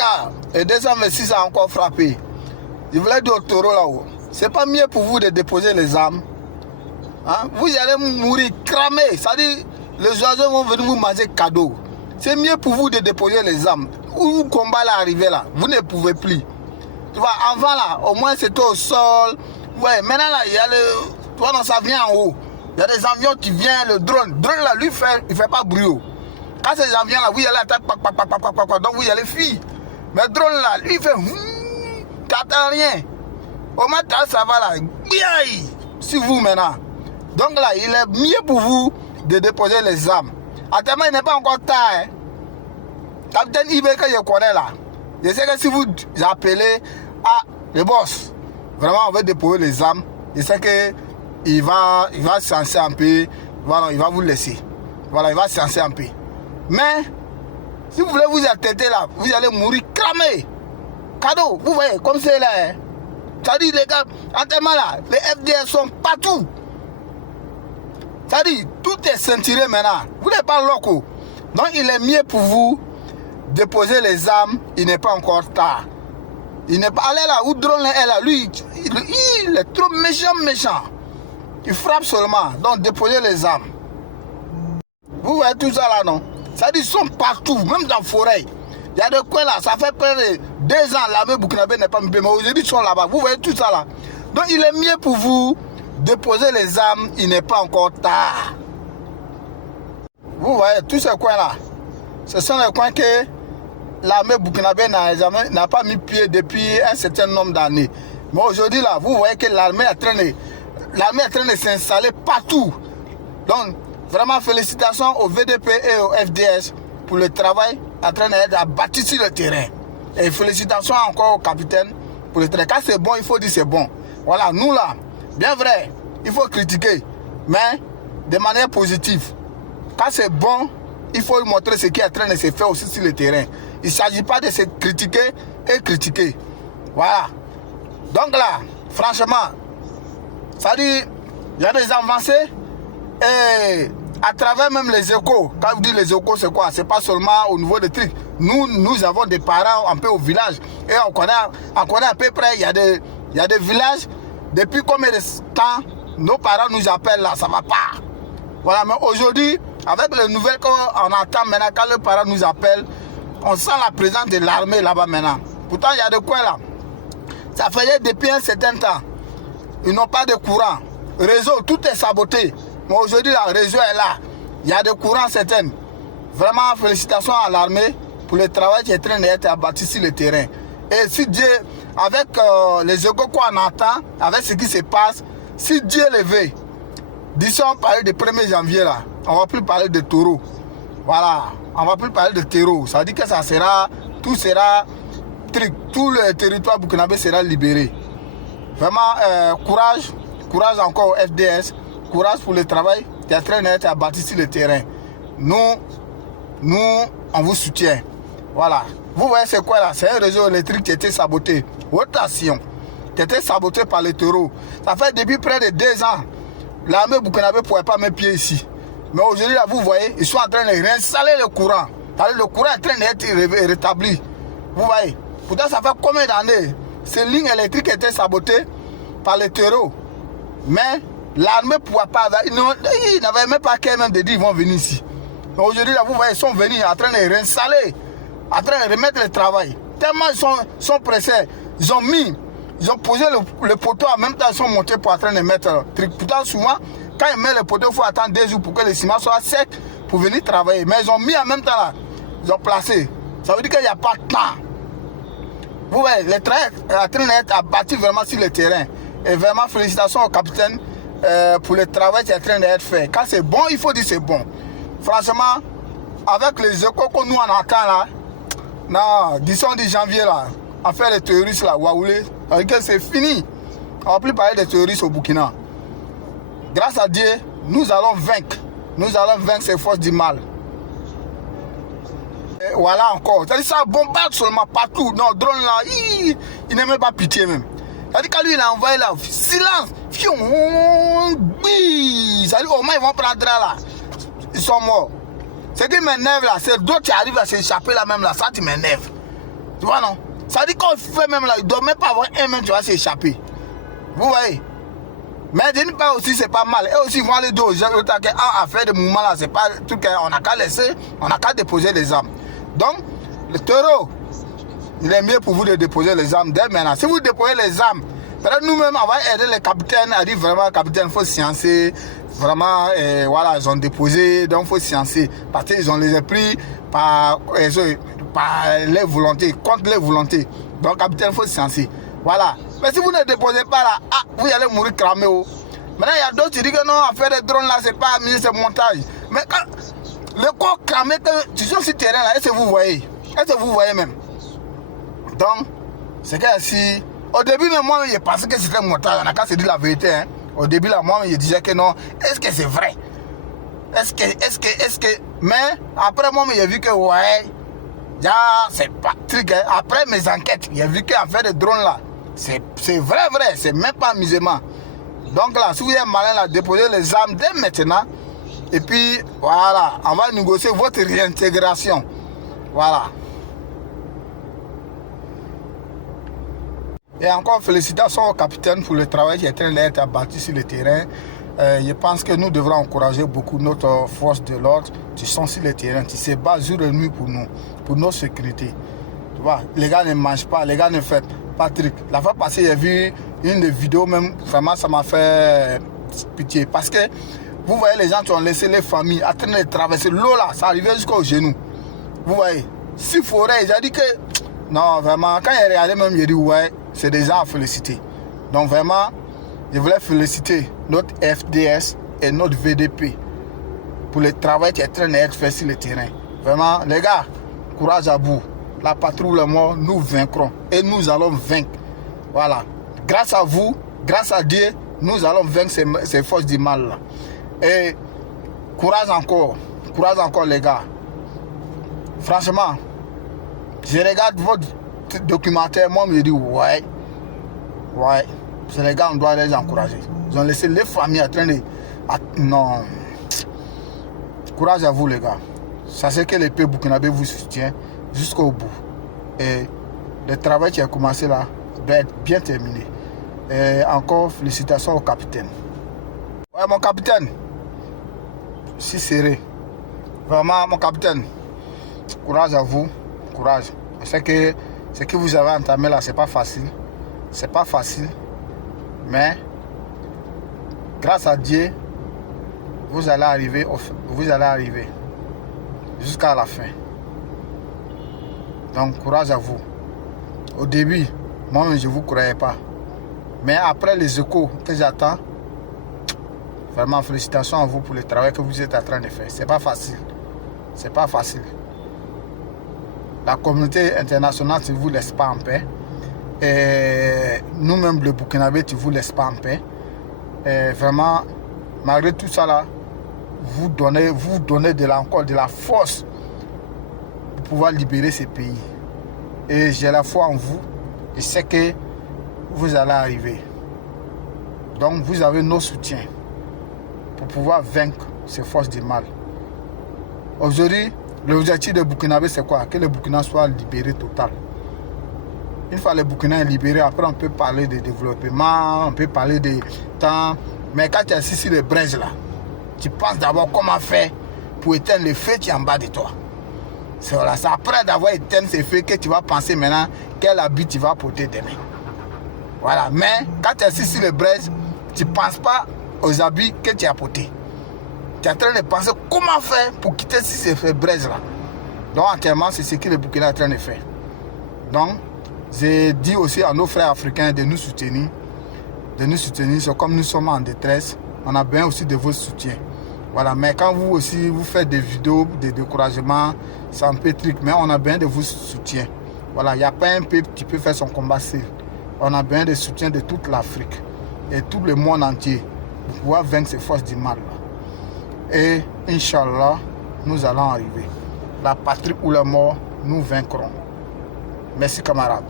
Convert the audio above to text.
cas, et 226 a encore frappé. Je voulais dire au taureau là-haut, c'est pas mieux pour vous de déposer les armes. Hein? Vous allez mourir cramé. C'est-à-dire, les oiseaux vont venir vous manger cadeau. C'est mieux pour vous de déposer les armes. Où le combat là arrivé là, vous ne pouvez plus. Tu vois, avant là, au moins c'était au sol. Ouais, maintenant là, il y a le. Tu vois, ça vient en haut. Il y a des avions qui viennent, le drone. Le drone là, lui, il fait pas bruit. Quand ces avions là, vous y allez attaquer, donc vous y allez fuir. Mais le drone là, lui, il fait. Tu n'attends rien. Au moins, ça va là. Bien, si vous maintenant. Donc là, il est mieux pour vous de déposer les armes. Actuellement, il n'est pas encore tard. Hein. Capitaine Ibe que je connais là. Je sais que si vous appelez à le boss, vraiment on veut déposer les armes, je sais qu'il va censer un peu, voilà, il va vous laisser. Voilà, il va censer un peu. Mais, si vous voulez vous attenter là, vous allez mourir cramé. Cadeau, vous voyez, comme c'est là. Hein. Ça dit les gars, actuellement là, les FDS sont partout. Ça dit, tout est ceinturé maintenant. Vous n'êtes pas loco. Donc il est mieux pour vous déposer les armes, il n'est pas encore tard. Il n'est pas allé là où drone est là. Lui, il est trop méchant. Il frappe seulement. Donc déposer les armes. Vous voyez tout ça là, non? Ça dit, ils sont partout, même dans la forêt. Il y a de quoi là, ça fait près de 2 ans, l'armée burkinabé n'est pas mis, mais aujourd'hui ils sont là-bas. Vous voyez tout ça là. Donc il est mieux pour vous déposer les armes, il n'est pas encore tard. Vous voyez tous ces coins là. Ce sont les coins que l'armée burkinabé n'a pas mis pied depuis un certain nombre d'années. Mais aujourd'hui là, vous voyez que l'armée est en train de s'installer partout. Donc vraiment félicitations au VDP et au FDS pour le travail en train d'être à bâtir sur le terrain. Et félicitations encore au capitaine pour le travail. Quand c'est bon, il faut dire c'est bon. Voilà, nous là, bien vrai, il faut critiquer, mais de manière positive. Quand c'est bon, il faut montrer ce qui est en train de se faire aussi sur le terrain. Il ne s'agit pas de se critiquer et critiquer. Voilà. Donc là, franchement, ça dit, il y a des avancées et à travers même les échos. Quand vous dites les échos, c'est quoi? C'est pas seulement au niveau des trucs. Nous avons des parents un peu au village et on connaît à peu près, il y a des villages, depuis combien de temps nos parents nous appellent là, ça va pas. Voilà, mais aujourd'hui, avec les nouvelles qu'on entend maintenant, quand les parents nous appellent, on sent la présence de l'armée là-bas maintenant. Pourtant, il y a de quoi là. Ça faisait depuis un certain temps. Ils n'ont pas de courant. Réseau, tout est saboté. Mais aujourd'hui, le réseau est là. Il y a des courants certains. Vraiment, félicitations à l'armée pour le travail qui est en train d'être abattu sur le terrain. Et si Dieu, avec les échos qu'on entend, avec ce qui se passe, si Dieu le veut, d'ici on parle du 1er janvier là, on ne va plus parler de taureau. Voilà, on ne va plus parler de terreau. Ça dit que ça sera, tout le territoire burkinabé sera libéré. Vraiment, courage encore au FDS, courage pour le travail qui est en train d'être abattu sur le terrain. Nous, on vous soutient. Voilà. Vous voyez c'est quoi là? C'est un réseau électrique qui a été saboté. Rotation. Qui a été saboté par les taureaux. Ça fait depuis près de 2 ans. L'armée burkinabé ne pouvait pas mettre pied ici. Mais aujourd'hui, là, vous voyez, ils sont en train de réinstaller le courant. Le courant est en train d'être rétabli. Vous voyez. Pourtant, ça fait combien d'années? Ces lignes électriques étaient sabotées par les terreaux. Mais l'armée ne pouvait pas. Ils n'avaient même pas qu'à même de dire qu'ils vont venir ici. Mais aujourd'hui, là, vous voyez, ils sont venus en train de réinstaller, en train de remettre le travail. Tellement ils sont pressés. Ils ont posé le poteau en même temps, ils sont montés pour en train de mettre le truc. Pourtant, souvent, quand ils mettent le poteau, il faut attendre 2 jours pour que le ciment soit sec pour venir travailler. Mais ils ont mis en même temps là, ils ont placé. Ça veut dire qu'il n'y a pas de temps. Vous voyez, le train est en train d'être abattu vraiment sur le terrain. Et vraiment, félicitations au capitaine pour le travail qui est en train d'être fait. Quand c'est bon, il faut dire c'est bon. Franchement, avec les échos que nous on entend là, non, disons du janvier là, en fait les terroristes là, Waoulé, c'est fini. On ne va plus parler des terroristes au Burkina. Grâce à Dieu, nous allons vaincre. Nous allons vaincre ces forces du mal. Et voilà encore. C'est-à-dire ça bombarde seulement partout. Non, drone là, il n'a même pas pitié même. C'est-à-dire quand lui il a envoyé là, silence. C'est-à-dire au moins ils vont prendre là. Ils sont morts. Ce qui m'énerve là, c'est d'autres qui arrivent à s'échapper là même là, ça qui m'énerve. Tu vois, non? Ça dit qu'on fait même là, il ne doit même pas avoir un même, tu vas s'échapper. Vous voyez? Mais d'une part aussi, c'est pas mal. Et aussi, ils vont aller deux gens, à faire des mouvements là, c'est pas tout on n'a qu'à laisser, on n'a qu'à déposer les armes. Donc, le taureau, il est mieux pour vous de déposer les armes dès maintenant. Si vous déposez les armes, nous-mêmes, on va aider les capitaines à dire vraiment, capitaine, il faut sciencer. Vraiment, voilà, ils ont déposé, donc il faut sciencer. Parce qu'ils ont les pris par les volontés, contre les volontés. Donc, capitaine, il faut sciencer. Voilà. Mais si vous ne déposez pas là, vous allez mourir cramé. Maintenant, il y a d'autres qui disent que non, faire des drones là, c'est pas amusé, c'est montage. Mais quand le corps cramé, tu es sur ce terrain là, est-ce que vous voyez? Est-ce que vous voyez même? Donc, c'est que si. Au début, moi, je pensais que c'était montage. On a qu'à se dire la vérité. Hein. Au début, là, moi, je disais que non. Est-ce que c'est vrai? Est-ce que. Mais après, moi, j'ai vu que, ouais, c'est pas truc. Hein. Après mes enquêtes, j'ai vu qu'en fait, des drones là, c'est vrai, c'est même pas amusement. Donc là, si vous êtes malin là, déposez les armes dès maintenant. Et puis, voilà, on va négocier votre réintégration. Voilà. Et encore félicitations au capitaine pour le travail qui est en train d'être abattu sur le terrain. Je pense que nous devrons encourager beaucoup notre force de l'ordre qui sont sur le terrain, qui se battent jour et nuit pour nous, pour nos sécurités. Tu vois, les gars ne mangent pas, les gars ne font pas de trucs. La fois passée, j'ai vu une des vidéos même, vraiment ça m'a fait pitié. Parce que vous voyez les gens qui ont laissé les familles en train de traverser l'eau là, ça arrivait jusqu'aux genoux. Vous voyez, si forêt, j'ai dit que non, vraiment, quand il regardé même, il dit ouais, c'est des gens à féliciter. Donc vraiment, je voulais féliciter notre FDS et notre VDP pour le travail qui est en train d'être fait sur le terrain. Vraiment, les gars, courage à vous. La patrouille est morte, nous vaincrons et nous allons vaincre. Voilà. Grâce à vous, grâce à Dieu, nous allons vaincre ces forces du mal là. Et courage encore les gars. Franchement, je regarde votre documentaire, moi je me dis ouais, les gars on doit les encourager. Ils ont laissé les familles en train de... Non. Courage à vous les gars. Sachez que le peuple burkinabé vous soutient jusqu'au bout. Et le travail qui a commencé là doit être bien terminé. Et encore félicitations au capitaine. Ouais mon capitaine, je suis serré. Vraiment mon capitaine, courage à vous, courage. Je sais que ce que vous avez entamé là, c'est pas facile. C'est pas facile. Mais grâce à Dieu, vous allez arriver jusqu'à la fin. Donc courage à vous. Au début, moi je ne vous croyais pas. Mais après les échos que j'attends, vraiment félicitations à vous pour le travail que vous êtes en train de faire. C'est pas facile. C'est pas facile. La communauté internationale ne vous laisse pas en paix. Et nous-mêmes, le Burkinabé, ne vous laisse pas en paix. Et vraiment, malgré tout ça, là, vous donnez encore de la force pour pouvoir libérer ces pays. Et j'ai la foi en vous. Je sais que vous allez arriver. Donc, vous avez nos soutiens pour pouvoir vaincre ces forces du mal. Aujourd'hui, l'objectif de Burkinabé, c'est quoi? Que le Burkina soit libéré total. Une fois le Burkina est libéré, après on peut parler de développement, on peut parler de temps. Mais quand tu es assis sur les braises là, tu penses d'abord comment faire pour éteindre le feu qui est en bas de toi. C'est voilà, c'est après d'avoir éteint ce feu que tu vas penser maintenant quel habit tu vas porter demain. Voilà, mais quand tu es assis sur les braises, tu ne penses pas aux habits que tu as portés. Tu es en train de penser comment faire pour quitter ces braises là. Donc actuellement, c'est ce que le Burkina est en train de faire. Donc, j'ai dit aussi à nos frères africains de nous soutenir. C'est comme nous sommes en détresse, on a besoin aussi de votre soutien. Voilà, mais quand vous aussi, vous faites des vidéos de découragement, c'est un peu truc, mais on a besoin de votre soutien. Voilà, il n'y a pas un peuple qui peut faire son combat seul. On a besoin de soutien de toute l'Afrique et tout le monde entier pour pouvoir vaincre ces forces du mal. Et Inch'Allah, nous allons arriver. La patrie ou la mort, nous vaincrons. Merci camarades.